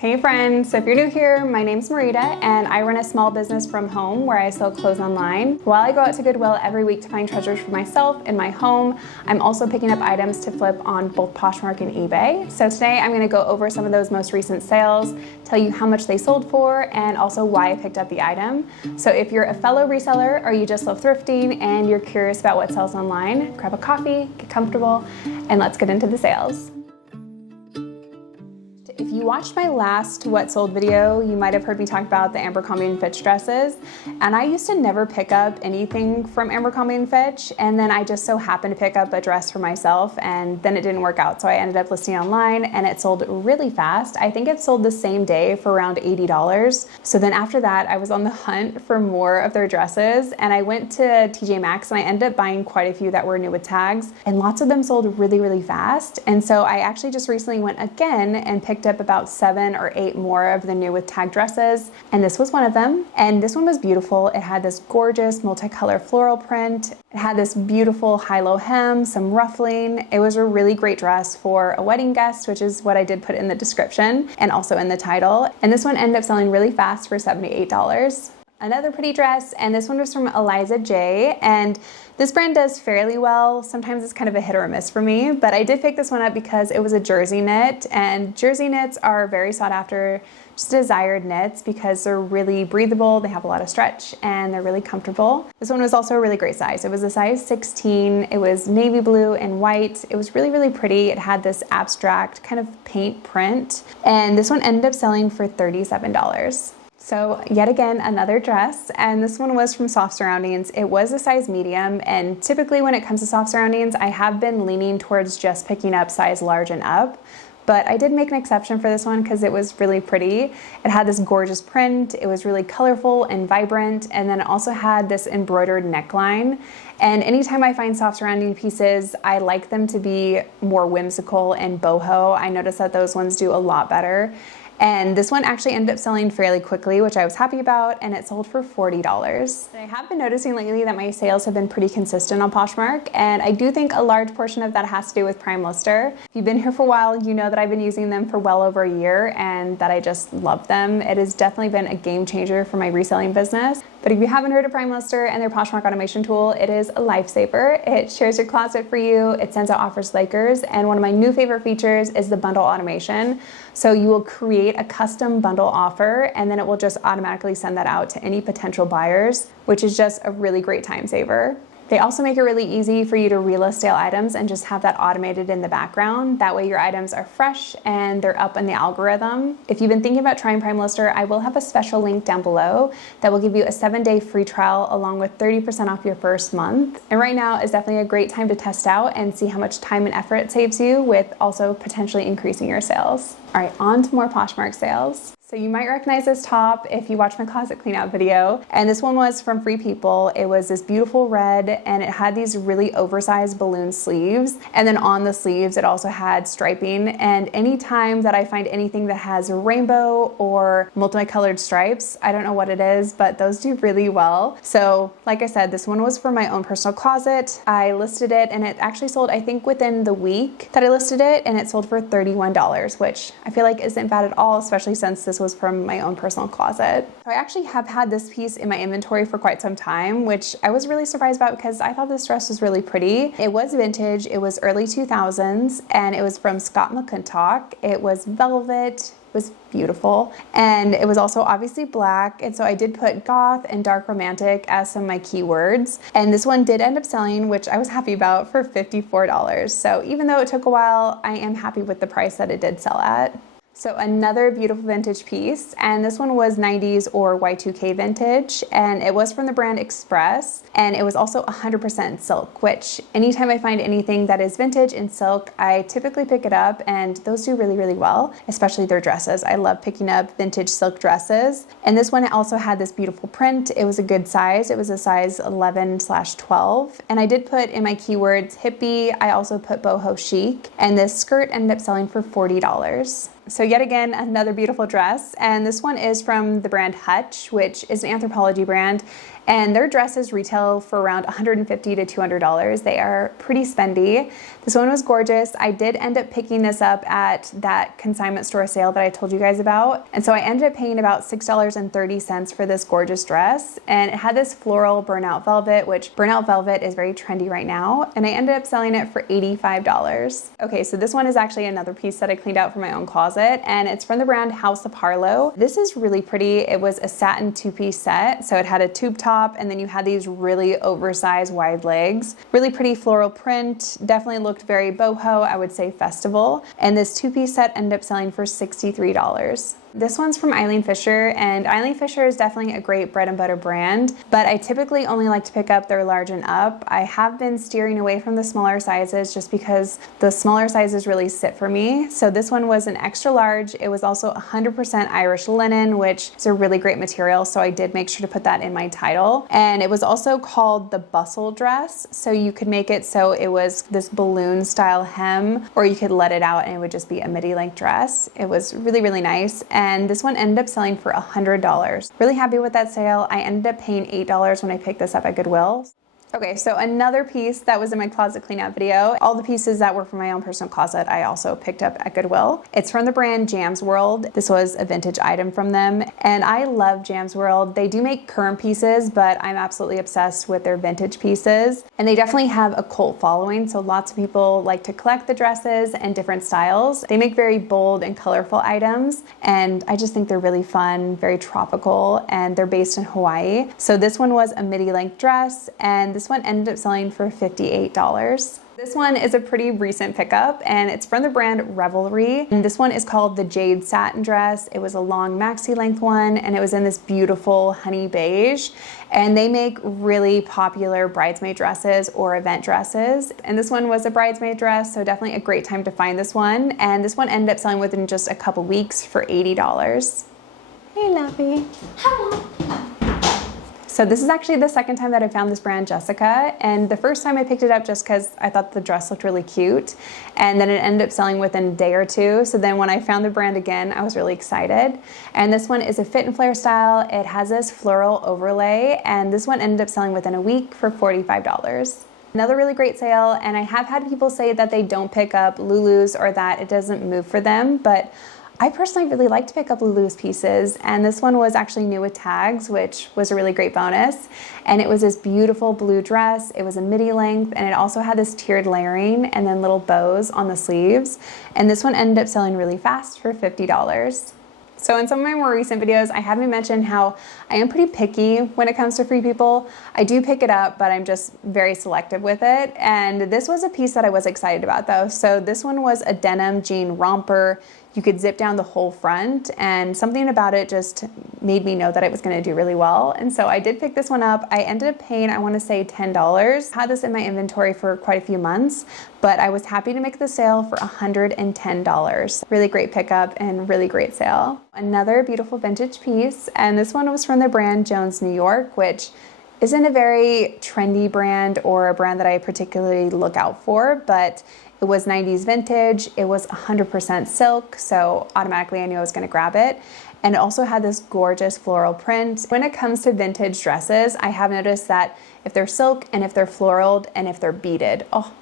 Hey friends, so if you're new here, my name's Marita and I run a small business from home where I sell clothes online. While I go out to Goodwill every week to find treasures for myself in my home, I'm also picking up items to flip on both Poshmark and eBay. So today I'm going to go over some of those most recent sales, tell you how much they sold for, and also why I picked up the item. So if you're a fellow reseller or you just love thrifting and you're curious about what sells online, grab a coffee, get comfortable, and let's get into the sales. If you watched my last What Sold video, you might have heard me talk about the Abercrombie & Fitch dresses. And I used to never pick up anything from Abercrombie & Fitch, and then I just so happened to pick up a dress for myself, and then it didn't work out. So I ended up listing online, and it sold really fast. I think it sold the same day for around $80. So then after that, I was on the hunt for more of their dresses, and I went to TJ Maxx, and I ended up buying quite a few that were new with tags, and lots of them sold really, really fast. And so I actually just recently went again and picked up about 7 or 8 more of the new with tag dresses, and this was one of them. And this one was beautiful. It had this gorgeous multicolor floral print. It had this beautiful high-low hem, some ruffling. It was a really great dress for a wedding guest, which is what I did put in the description and also in the title. And this one ended up selling really fast for $78. Another pretty dress, and this one was from Eliza J, and this brand does fairly well. Sometimes it's kind of a hit or a miss for me, but I did pick this one up because it was a jersey knit, and jersey knits are very sought after, just desired knits because they're really breathable, they have a lot of stretch, and they're really comfortable. This one was also a really great size. It was a size 16, it was navy blue and white. It was really, really pretty. It had this abstract kind of paint print, and this one ended up selling for $37. So yet again, another dress, and this one was from Soft Surroundings. It was a size medium, and typically when it comes to soft surroundings, I have been leaning towards just picking up size large and up. But I did make an exception for this one because it was really pretty. It had this gorgeous print, it was really colorful and vibrant, and then it also had this embroidered neckline. And anytime I find soft surrounding pieces, I like them to be more whimsical and boho. I noticed that those ones do a lot better. And this one actually ended up selling fairly quickly, which I was happy about, and it sold for $40. I have been noticing lately that my sales have been pretty consistent on Poshmark, and I do think a large portion of that has to do with PrimeLister. If you've been here for a while, you know that I've been using them for well over a year and that I just love them. It has definitely been a game changer for my reselling business. But if you haven't heard of PrimeLister and their Poshmark automation tool, it is a lifesaver. It shares your closet for you, it sends out offers likers, and one of my new favorite features is the bundle automation. So you will create a custom bundle offer, and then it will just automatically send that out to any potential buyers, which is just a really great time saver. They also make it really easy for you to relist stale items and just have that automated in the background. That way your items are fresh and they're up in the algorithm. If you've been thinking about trying PrimeLister, I will have a special link down below that will give you a 7-day free trial along with 30% off your first month. And right now is definitely a great time to test out and see how much time and effort it saves you, with also potentially increasing your sales. All right, on to more Poshmark sales. So you might recognize this top if you watch my closet clean out video. And this one was from Free People. It was this beautiful red, and it had these really oversized balloon sleeves. And then on the sleeves, it also had striping. And anytime that I find anything that has a rainbow or multicolored stripes, I don't know what it is, but those do really well. So like I said, this one was for my own personal closet. I listed it, and it actually sold, I think, within the week that I listed it, and it sold for $31, which I feel like isn't bad at all, especially since this was from my own personal closet. So I actually have had this piece in my inventory for quite some time, which I was really surprised about because I thought this dress was really pretty. It was vintage, it was early 2000s, and it was from Scott McClintock. It was velvet, it was beautiful, and it was also obviously black, and so I did put goth and dark romantic as some of my keywords, and this one did end up selling, which I was happy about, for $54. So even though it took a while, I am happy with the price that it did sell at. So another beautiful vintage piece, and this one was 90s or Y2K vintage, and it was from the brand Express, and it was also 100% silk, which anytime I find anything that is vintage in silk, I typically pick it up, and those do really, really well, especially their dresses. I love picking up vintage silk dresses. And this one also had this beautiful print. It was a good size. It was a size 11/12, and I did put in my keywords hippie. I also put boho chic, and this skirt ended up selling for $40. So yet again, another beautiful dress, and this one is from the brand Hutch, which is an Anthropologie brand, and their dresses retail for around $150 to $200. They are pretty spendy. This one was gorgeous. I did end up picking this up at that consignment store sale that I told you guys about, and so I ended up paying about $6.30 for this gorgeous dress, and it had this floral burnout velvet, which burnout velvet is very trendy right now, and I ended up selling it for $85. Okay, so this one is actually another piece that I cleaned out from my own closet, and it's from the brand House of Harlow. This is really pretty. It was a satin two-piece set, so it had a tube top, and then you had these really oversized wide legs. Really pretty floral print, definitely looked very boho, I would say festival, and this two-piece set ended up selling for $63. This one's from Eileen Fisher, and Eileen Fisher is definitely a great bread and butter brand, but I typically only like to pick up their large and up. I have been steering away from the smaller sizes just because the smaller sizes really sit for me. So this one was an extra large. It was also 100% Irish linen, which is a really great material, so I did make sure to put that in my title. And it was also called the bustle dress, so you could make it so it was this balloon style hem, or you could let it out and it would just be a midi length dress. It was really, really nice. And this one ended up selling for $100. Really happy with that sale. I ended up paying $8 when I picked this up at Goodwill. Okay, so another piece that was in my closet cleanout video, all the pieces that were from my own personal closet, I also picked up at Goodwill. It's from the brand Jam's World. This was a vintage item from them, and I love Jam's World. They do make current pieces, but I'm absolutely obsessed with their vintage pieces, and they definitely have a cult following, so lots of people like to collect the dresses and different styles. They make very bold and colorful items, and I just think they're really fun, very tropical, and they're based in Hawaii. So this one was a midi length dress, and this one ended up selling for $58. This one is a pretty recent pickup, and it's from the brand Revelry. And this one is called the Jade Satin Dress. It was a long maxi length one, and it was in this beautiful honey beige. And they make really popular bridesmaid dresses or event dresses. And this one was a bridesmaid dress, so definitely a great time to find this one. And this one ended up selling within just a couple weeks for $80. Hey, Laffy. Hello. So this is actually the second time that I found this brand, Jessica, and the first time I picked it up just because I thought the dress looked really cute, and then it ended up selling within a day or two. So then when I found the brand again, I was really excited. And this one is a fit and flare style. It has this floral overlay, and this one ended up selling within a week for $45. Another really great sale, and I have had people say that they don't pick up Lulu's or that it doesn't move for them, but I personally really like to pick up Lulu's pieces, and this one was actually new with tags, which was a really great bonus. And it was this beautiful blue dress. It was a midi length, and it also had this tiered layering and then little bows on the sleeves. And this one ended up selling really fast for $50. So in some of my more recent videos, I haven't mentioned how I am pretty picky when it comes to Free People. I do pick it up, but I'm just very selective with it. And this was a piece that I was excited about though. So this one was a denim jean romper. You could zip down the whole front, and something about it just made me know that it was going to do really well. And so I did pick this one up. I ended up paying, I want to say $10. I had this in my inventory for quite a few months, but I was happy to make the sale for $110. Really great pickup and really great sale. Another beautiful vintage piece, and this one was from the brand Jones New York, which isn't a very trendy brand or a brand that I particularly look out for, but it was 90s vintage. It was 100% silk, so automatically I knew I was going to grab it. And it also had this gorgeous floral print. When it comes to vintage dresses, I have noticed that if they're silk and if they're floraled and if they're beaded, oh,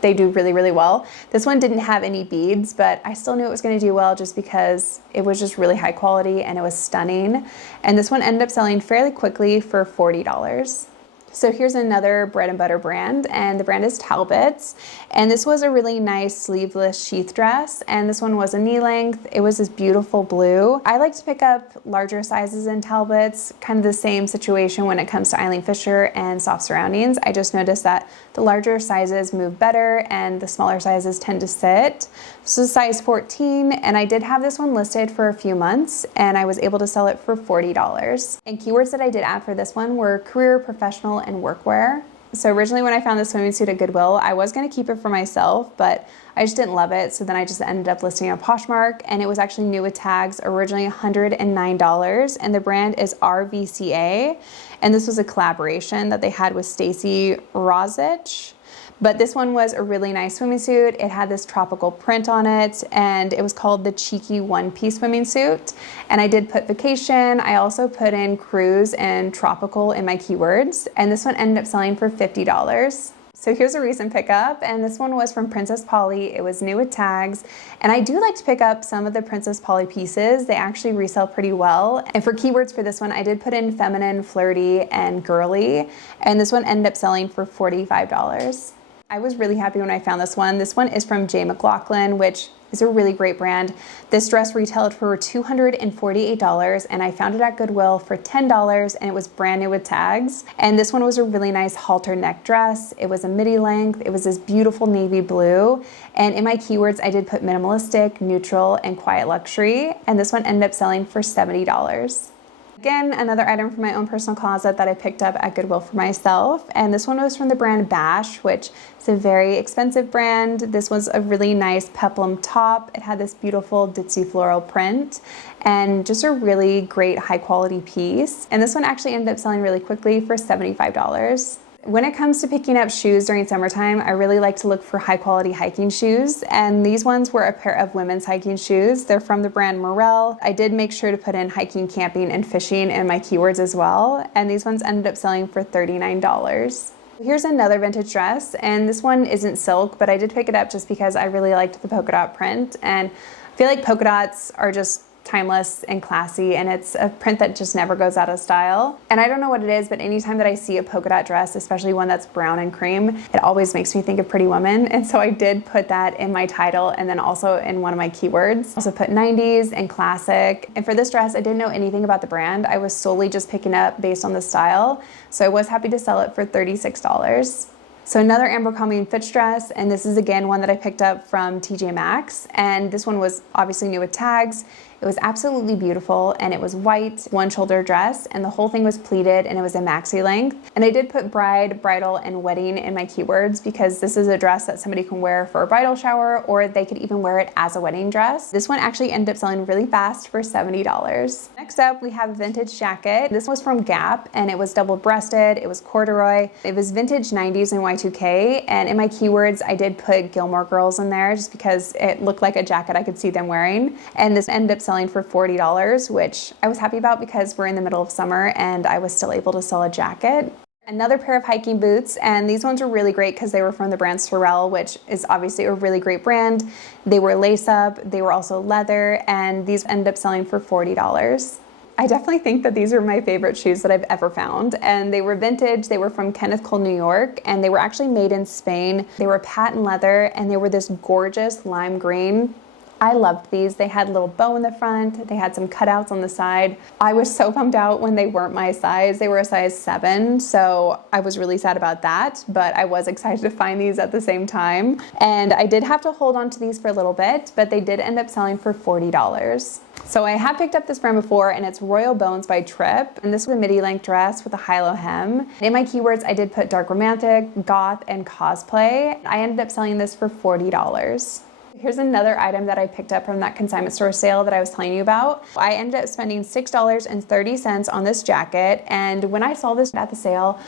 they do really, really well. This one didn't have any beads, but I still knew it was going to do well just because it was just really high quality and it was stunning. And this one ended up selling fairly quickly for $40. So here's another bread and butter brand, and the brand is Talbot's. And this was a really nice sleeveless sheath dress, and this one was a knee length. It was this beautiful blue. I like to pick up larger sizes in Talbot's, kind of the same situation when it comes to Eileen Fisher and Soft Surroundings. I just noticed that the larger sizes move better and the smaller sizes tend to sit. This is size 14, and I did have this one listed for a few months, and I was able to sell it for $40. And keywords that I did add for this one were career, professional, and workwear. So originally when I found this swimming suit at Goodwill, I was going to keep it for myself, but I just didn't love it. So then I just ended up listing it on Poshmark, and it was actually new with tags, originally $109, and the brand is RVCA. And this was a collaboration that they had with Stacy Rosich. But this one was a really nice swimming suit. It had this tropical print on it, and it was called the Cheeky one-piece swimming suit. And I did put vacation. I also put in cruise and tropical in my keywords, and this one ended up selling for $50. So here's a recent pickup, and this one was from Princess Polly. It was new with tags, and I do like to pick up some of the Princess Polly pieces. They actually resell pretty well. And for keywords for this one, I did put in feminine, flirty, and girly, and this one ended up selling for $45. I was really happy when I found this one. This one is from J. McLaughlin, which is a really great brand. This dress retailed for $248, and I found it at Goodwill for $10, and it was brand new with tags. And this one was a really nice halter neck dress. It was a midi length. It was this beautiful navy blue. And in my keywords, I did put minimalistic, neutral, and quiet luxury. And this one ended up selling for $70. Again, another item from my own personal closet that I picked up at Goodwill for myself. And this one was from the brand Bash, which is a very expensive brand. This was a really nice peplum top. It had this beautiful ditzy floral print and just a really great high quality piece. And this one actually ended up selling really quickly for $75. When it comes to picking up shoes during summertime, I really like to look for high quality hiking shoes, and these ones were a pair of women's hiking shoes. They're from the brand Morel. I did make sure to put in hiking, camping, and fishing in my keywords as well, and these ones ended up selling for $39. Here's another vintage dress, and this one isn't silk, but I did pick it up just because I really liked the polka dot print, and I feel like polka dots are just timeless and classy, and it's a print that just never goes out of style. And I don't know what it is, but anytime that I see a polka dot dress, especially one that's brown and cream, it always makes me think of Pretty Woman. And so I did put that in my title and then also in one of my keywords. Also put 90s and classic. And for this dress, I didn't know anything about the brand. I was solely just picking up based on the style. So I was happy to sell it for $36. So another Abercrombie & Fitch dress, and this is again one that I picked up from TJ Maxx, and this one was obviously new with tags. It was absolutely beautiful, and it was white, one shoulder dress, and the whole thing was pleated, and it was a maxi length. And I did put bride, bridal, and wedding in my keywords because this is a dress that somebody can wear for a bridal shower, or they could even wear it as a wedding dress. This one actually ended up selling really fast for $70. Next up, we have a vintage jacket. This was from Gap, and it was double-breasted, it was corduroy, it was vintage 90s and Y2K, and in my keywords, I did put Gilmore Girls in there just because it looked like a jacket I could see them wearing. And this ended up selling for $40, which I was happy about because we're in the middle of summer and I was still able to sell a jacket. Another pair of hiking boots, and these ones were really great because they were from the brand Sorel, which is obviously a really great brand. They were lace up, they were also leather, and these ended up selling for $40. I definitely think that these are my favorite shoes that I've ever found, and they were vintage. They were from Kenneth Cole, New York, and they were actually made in Spain. They were patent leather, and they were this gorgeous lime green. I loved these. They had a little bow in the front. They had some cutouts on the side. I was so bummed out when they weren't my size. They were a size 7, so I was really sad about that, but I was excited to find these at the same time. And I did have to hold on to these for a little bit, but they did end up selling for $40. So I have picked up this brand before, and it's Royal Bones by Trip, and this was a midi length dress with a high-low hem. In my keywords, I did put dark romantic, goth, and cosplay. I ended up selling this for $40. Here's another item that I picked up from that consignment store sale that I was telling you about. I ended up spending $6.30 on this jacket, and when I saw this at the sale,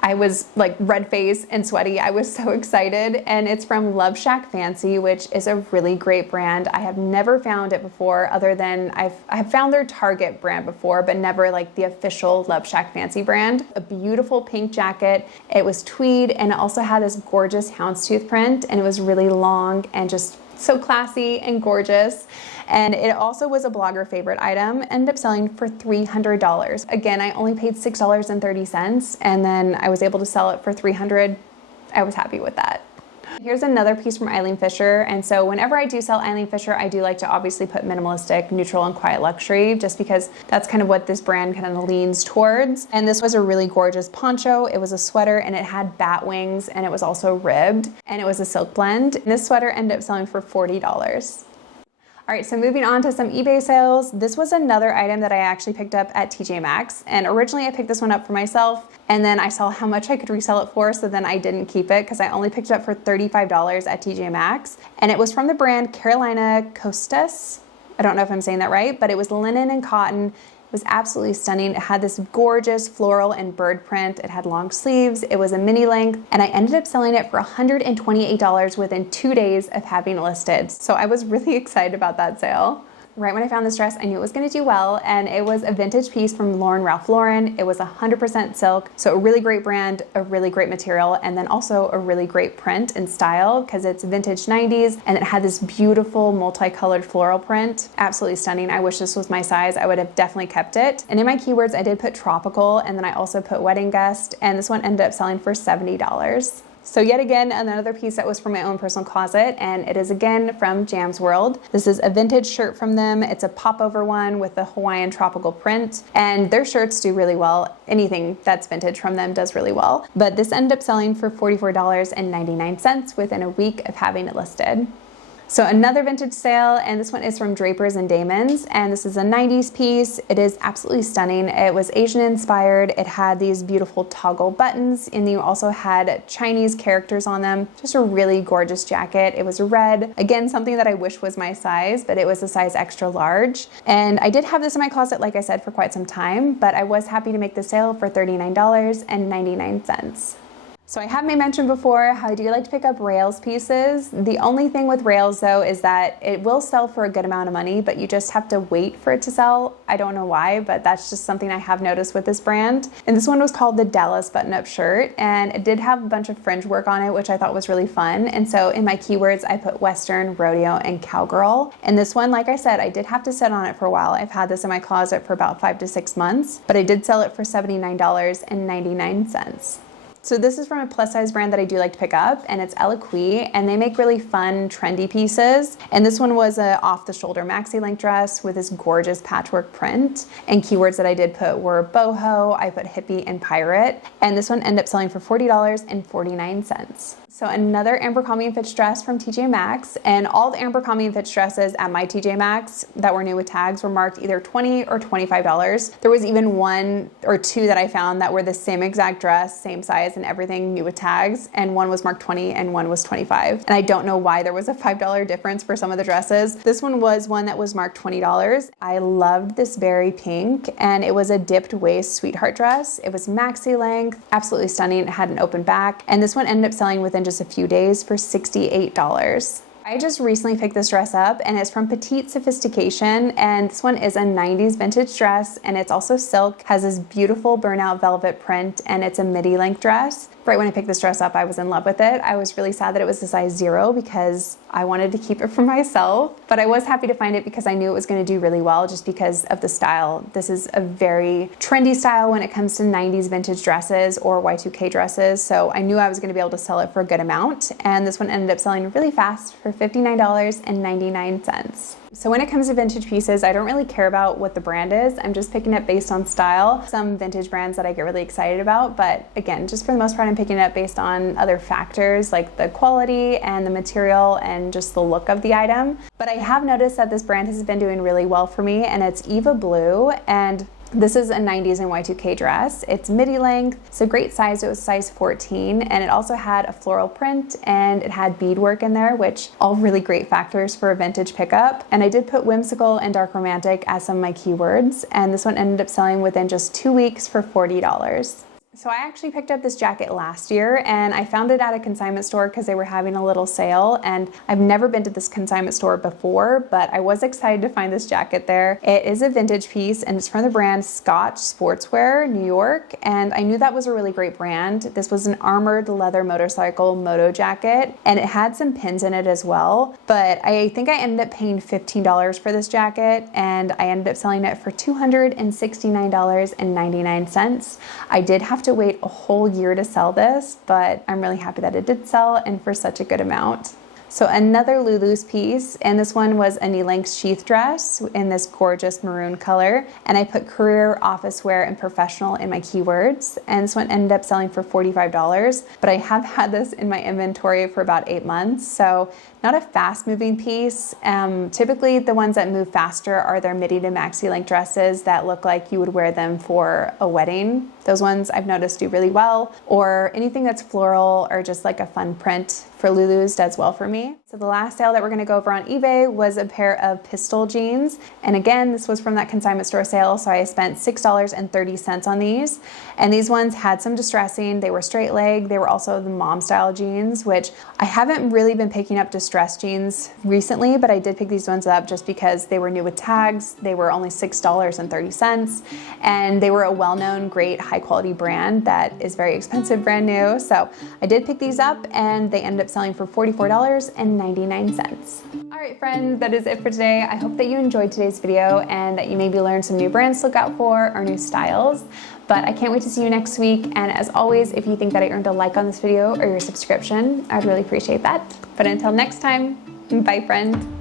I was like red-faced and sweaty. I was so excited, and it's from Love Shack Fancy, which is a really great brand. I have never found it before, other than I've found their Target brand before, but never like the official Love Shack Fancy brand. A beautiful pink jacket. It was tweed, and it also had this gorgeous houndstooth print, and it was really long and just so classy and gorgeous. And it also was a blogger favorite item, ended up selling for $300. Again, I only paid $6.30, and then I was able to sell it for $300. I was happy with that. Here's another piece from Eileen Fisher, and so whenever I do sell Eileen Fisher, I do like to obviously put minimalistic, neutral, and quiet luxury, just because that's kind of what this brand kind of leans towards. And this was a really gorgeous poncho. It was a sweater, and it had bat wings, and it was also ribbed, and it was a silk blend. And this sweater ended up selling for $40. All right, so moving on to some eBay sales. This was another item that I actually picked up at TJ Maxx, and originally I picked this one up for myself, and then I saw how much I could resell it for, so then I didn't keep it because I only picked it up for $35 at TJ Maxx, and it was from the brand Carolina Costas. I don't know if I'm saying that right, but it was linen and cotton. It was absolutely stunning. It had this gorgeous floral and bird print. It had long sleeves. It was a mini length, and I ended up selling it for $128 within 2 days of having it listed. So I was really excited about that sale. Right when I found this dress, I knew it was going to do well, and it was a vintage piece from Ralph Lauren. It was 100% silk, so a really great brand, a really great material, and then also a really great print and style because it's vintage 90s, and it had this beautiful multicolored floral print. Absolutely stunning. I wish this was my size. I would have definitely kept it. And in my keywords, I did put tropical, and then I also put wedding guest, and this one ended up selling for $70. So yet again, another piece that was from my own personal closet, and it is again from Jam's World. This is a vintage shirt from them. It's a popover one with the Hawaiian tropical print, and their shirts do really well. Anything that's vintage from them does really well. But this ended up selling for $44.99 within a week of having it listed. So another vintage sale, and this one is from Drapers and Damons, and this is a 90s piece. It is absolutely stunning. It was Asian inspired. It had these beautiful toggle buttons, and you also had Chinese characters on them. Just a really gorgeous jacket. It was red. Again, something that I wish was my size, but it was a size extra large. And I did have this in my closet, like I said, for quite some time, but I was happy to make the sale for $39.99. So I have made mention before how I do like to pick up rails pieces. The only thing with rails though is that it will sell for a good amount of money, but you just have to wait for it to sell. I don't know why, but that's just something I have noticed with this brand. And this one was called the Dallas button-up shirt, and it did have a bunch of fringe work on it, which I thought was really fun. And so in my keywords, I put Western, rodeo, and cowgirl. And this one, like I said, I did have to sit on it for a while. I've had this in my closet for about 5 to 6 months, but I did sell it for $79.99. So this is from a plus size brand that I do like to pick up, and it's Eloquii, and they make really fun, trendy pieces. And this one was a off the shoulder maxi length dress with this gorgeous patchwork print. And keywords that I did put were boho, I put hippie, and pirate. And this one ended up selling for $40.49. So another Abercrombie & Fitch dress from TJ Maxx, and all the Abercrombie & Fitch dresses at my TJ Maxx that were new with tags were marked either $20 or $25. There was even 1 or 2 that I found that were the same exact dress, same size and everything, new with tags, and one was marked 20 and one was 25. And I don't know why there was a $5 difference for some of the dresses. This one was one that was marked $20. I loved this berry pink, and it was a dipped waist sweetheart dress. It was maxi length, absolutely stunning. It had an open back, and this one ended up selling within just a few days for $68. I just recently picked this dress up, and it's from Petite Sophistication, and this one is a 90s vintage dress, and it's also silk, has this beautiful burnout velvet print, and it's a midi length dress. Right when I picked this dress up, I was in love with it. I was really sad that it was a size 0 because I wanted to keep it for myself, but I was happy to find it because I knew it was going to do really well just because of the style. This is a very trendy style when it comes to 90s vintage dresses or Y2K dresses, so I knew I was going to be able to sell it for a good amount, and this one ended up selling really fast for $59.99. So when it comes to vintage pieces, I don't really care about what the brand is. I'm just picking it based on style. Some vintage brands that I get really excited about, but again, just for the most part, I'm picking it up based on other factors like the quality and the material and just the look of the item. But I have noticed that this brand has been doing really well for me, and it's Eva Blue, and this is a 90s and Y2K dress. It's midi length. It's a great size. It was size 14, and it also had a floral print and it had beadwork in there, which all really great factors for a vintage pickup. And I did put whimsical and dark romantic as some of my keywords, and this one ended up selling within just 2 weeks for $40. So I actually picked up this jacket last year, and I found it at a consignment store because they were having a little sale, and I've never been to this consignment store before, but I was excited to find this jacket there. It is a vintage piece, and it's from the brand Scotch Sportswear, New York, and I knew that was a really great brand. This was an armored leather motorcycle moto jacket, and it had some pins in it as well, but I think I ended up paying $15 for this jacket, and I ended up selling it for $269.99. I did have to wait a whole year to sell this, but I'm really happy that it did sell and for such a good amount. So another Lulu's piece, and this one was a knee-length sheath dress in this gorgeous maroon color, and I put career, office wear, and professional in my keywords, and this one ended up selling for $45, but I have had this in my inventory for about 8 months, so not a fast-moving piece. Typically, the ones that move faster are their midi to maxi length dresses that look like you would wear them for a wedding. Those ones I've noticed do really well, or anything that's floral or just like a fun print for Lulu's does well for me. So the last sale that we're gonna go over on eBay was a pair of pistol jeans. And again, this was from that consignment store sale, so I spent $6.30 on these. And these ones had some distressing. They were straight leg. They were also the mom style jeans, which I haven't really been picking up distressed jeans recently, but I did pick these ones up just because they were new with tags. They were only $6.30, and they were a well-known, great, high-quality brand that is very expensive, brand new. So I did pick these up, and they ended up selling for $44.99. All right, friends, that is it for today. I hope that you enjoyed today's video and that you maybe learned some new brands to look out for or new styles. But I can't wait to see you next week. And as always, if you think that I earned a like on this video or your subscription, I'd really appreciate that. But until next time, bye, friend.